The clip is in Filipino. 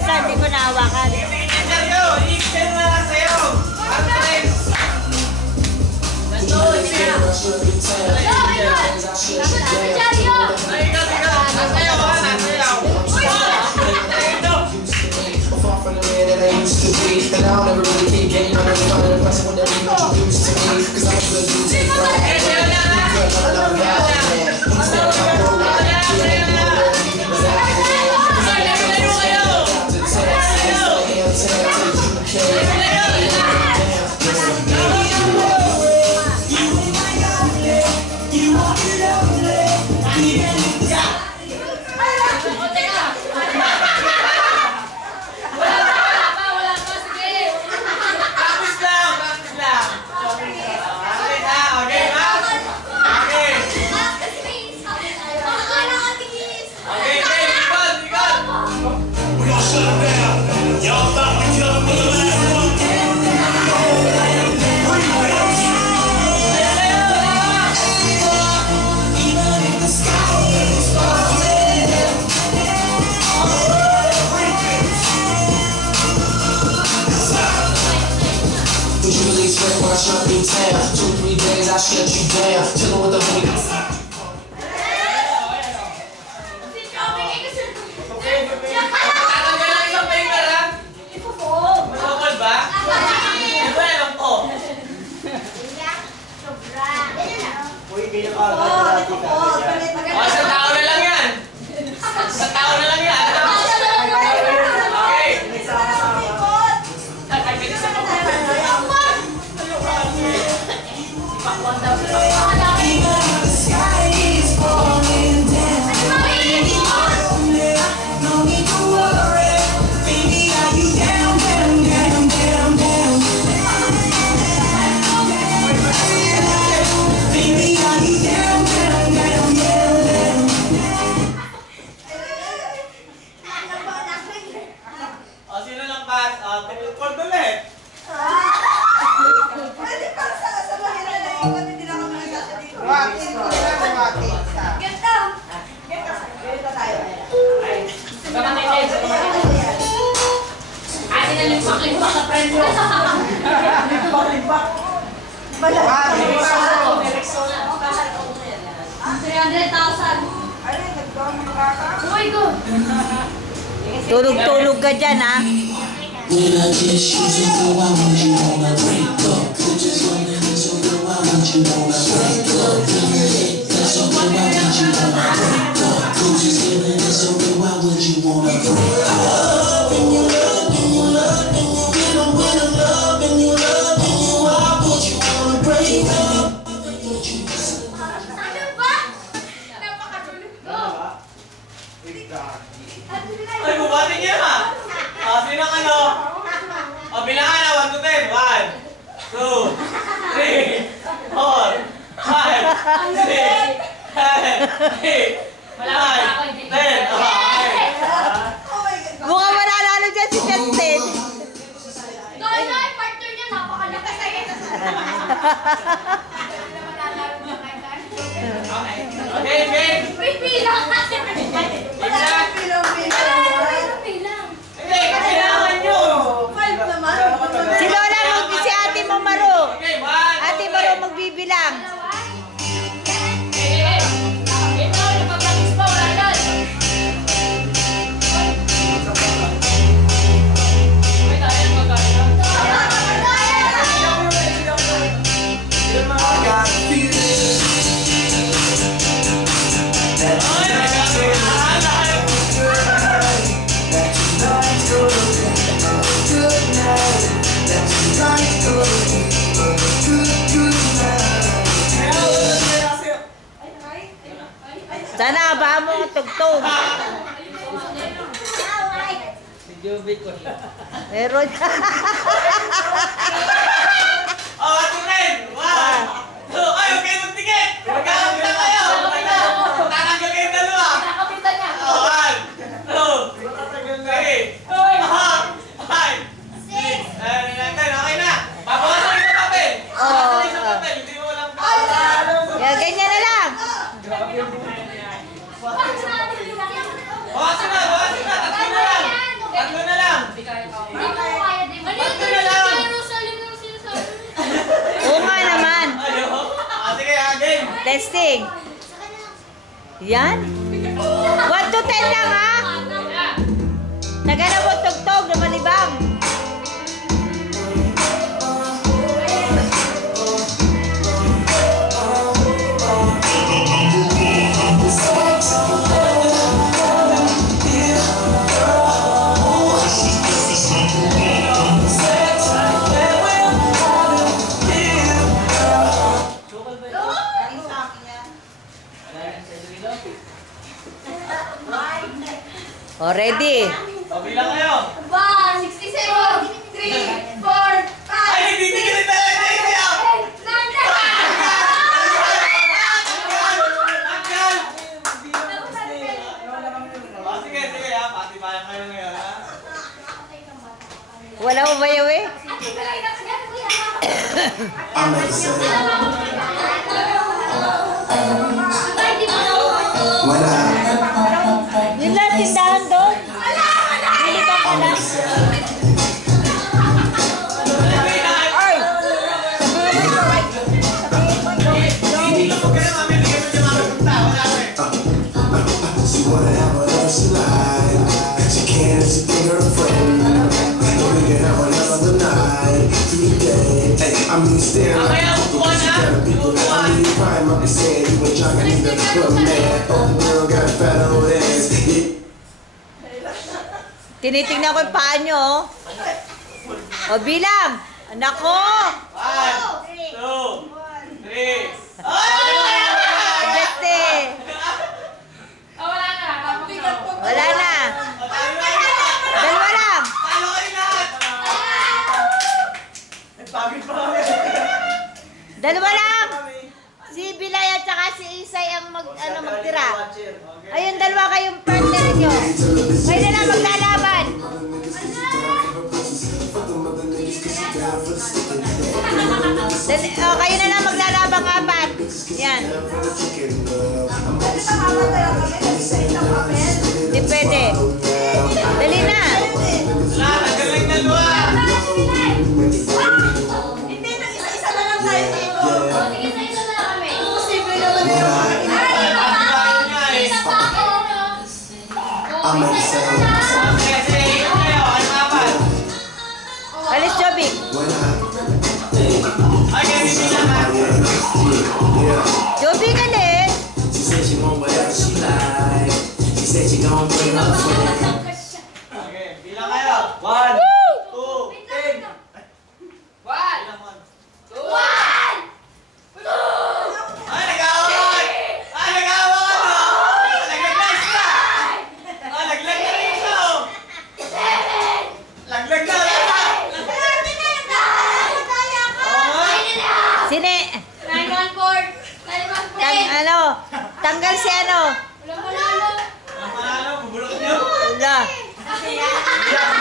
Basta hindi ko nahawakan. I-extend na lang sa'yo. And I don't ever really keep getting on every other person when they're introduced to me. Cause I'm a good dude to the crowd. When I shut through town, 2-3 days I shut you down. Chillin' with the homies. Isang tao na lang yan. Isang tao na lang yan. Sino lang pass? Call ulit. Pwede pa sa mahina na yung hindi na kami nagkasa dito. Ganda! Ganda tayo. Ate na limpak-limpak sa friend mo. Limpak-limpak. Malaki. 300,000. Ano yung nagdawang mga bata? Oh my God! Tulog-tulog ka dyan, ha? When I kiss you, so girl, why would you wanna break up? Just wanna be so girl, why would you wanna break up? That's so girl, why would you wanna break up? Just giving it so girl, why would you wanna break up? And you love, and you love, and you get them with the love, and you love, and you why would you wanna break up? Ano ba? Napakatulog ko. Ay, bubating niya ha. Sino ang ano? Bilangan na, 1 to 10. 1, 2, 3, 4, 5, 6, 7, 8, 9, 10. Mukhang mananalo dyan si Justin. Noy, partner niya, napakalakas sa'yo. Okay, okay. Wait, bilang kasi. Bilang. Bilang. Hindi, kailangan nyo. 5 naman. Si Lola, si Ate mo Maro. Okay, 1. Ate Maro magbibilang. Ito, napag-practice pa, wala yan. Wait, ayaw magkano. Sana abahan mo ang tugtog. Meron. Oh, 2, 10. 1, 2. Ay, okay, magtikit. Magkakapit na kayo. Tatanggal kayo dalawa. Nakapitan niya. 1, 2, 3, 4, 5, 6, 7, 8, 9. Okay na. Babawasan yung papel. Babawasan yung papel. Hindi mo lang Yan, ganyan na lang. Bawasan na. Tatlo na lang. Tatlo na Testing. Yan. 1 to 10 lang, ha? Nagana mo tugtog na malibang. Oh, ready? O, bilang kayo. 1, 67, 3, 4, 5, Ay, nagtitigil na tayo. Sige, sige ha. Pati-payan kayo ngayon ha. Wala ko bayaw eh. I'm excited when Yun lang, tindahan doon. Malibang ka lang. Ay! she wanna have whatever she like. She can't, she think her friend. We can have another night today. Hey, I mean, stand up. I mean, prime up and say you ain't trying to need a club man. Oh, girl got fat old ass. Tinitingnan ko yung paa nyo, oh. O, bilang. Anak ko. 1, 2, 3. Ay! Beste. wala na. Wala na. Dalawa lang. Talo kayo lahat! Nagpagod pa kami. Dalawa lang. Si Bilay at saka si Isay ang magtira. Ayun, dalawa kayong partner nyo. Kayo na lang maglalaban. Kayo na lang maglalabang apat. Yan. Hindi pwede. Dali na. Lahat, ang galing na luwa! Hindi, nag-isa-isa na lang tayo dito. Tigil-tigil na kami. Posible naman yun. Pati-payan nga eh. I'm excited Sige, sige, ikot kayo. Ano naman? Alis, Jobik. when Ay, kaya bibilang ha. Jobik, alis. she said she want whatever she like. She said she gon' bring her friend. Okay, bilang kayo. 1, 2, 10. Bilang mo. 1! Ay, nag-away! Ay, nag-away ka no? Naglag-nice ka! Ah, naglag na rin siya oh! Laglag na! Sine. 914! 914! Ano? Tanggal si ano? Walang manalo! Ang panalo, bubulok niyo! Wala. Bilang